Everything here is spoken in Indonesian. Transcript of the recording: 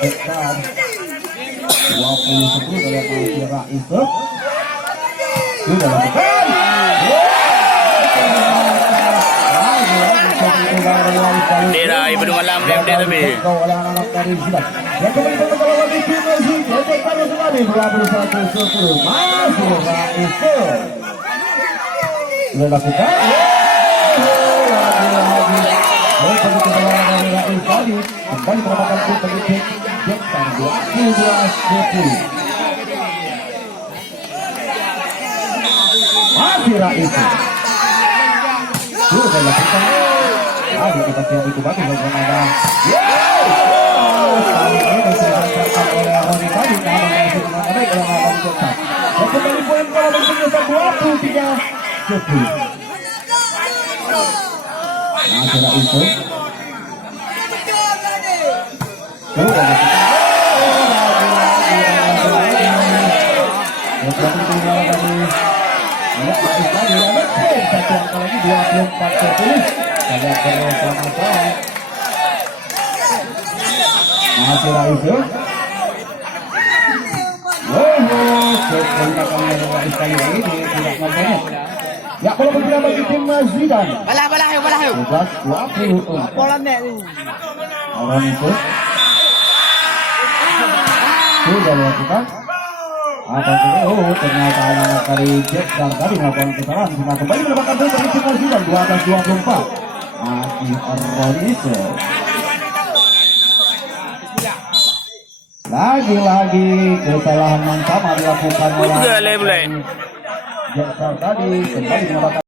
Besar 20-10 dari Masih Rais. Sudah lakukan. Dira ibu malam dia tapi. Yang kembali berkembang di tim Messi, Cecep Tanya Sumadi 21-10. Masih Rais. Sudah lakukan. Kembali mendapatkan pendidik Jeksan 22-10. Masih Rais. Sudah lakukan. Ada kita siap itu bagi bagaimana. Kali ini diselesaikan oleh Roni tadi karena masih mengenai kelemahan Jeksan. Dan kembali poin bola berselisih 23-10. Masih Rais. Masih Rais. Ya, kalau berjalan bagi tim Zidan. Balah. 20. Orang itu sudah melakukan apa itu? Oh, ternyata anak dari Jeksan tadi melakukan kesalahan. Cuma kembali mendapatkan poin dari tim Zidan 12-24. Masih Ronis. Lagi-lagi kesalahan yang sama dilakukan oleh Jeksan tadi kembali mendapatkan